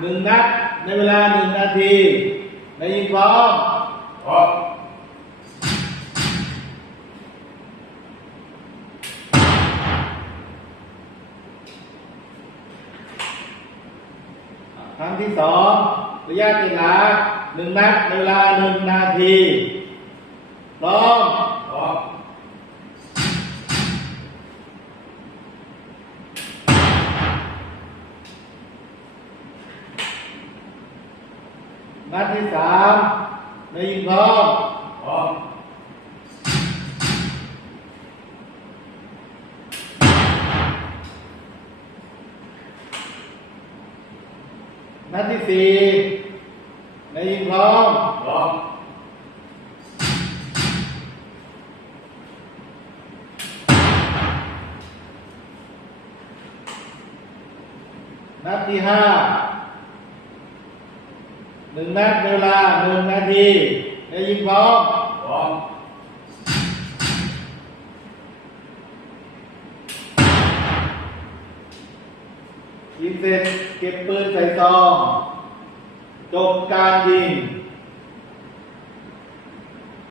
หนึ่งนัดในเวลาหนึ่งนาทีในยิงพร้อมพร้อมครั้งที่สองระยะเวลาหนึ่งนัดในเวลาหนึ่งนาทีพร้อม พร้อม นัดที่สามในยิงพร้อมพร้อมนัดที่สี่ในยิงพร้อมพร้อมนัดที่ห้า หนึ่งนัดในเวลาหนึ่งนาทีได้ยิงพร้อมพร้อมยิงเสร็จเก็บปืนใส่ซอง จบการยิง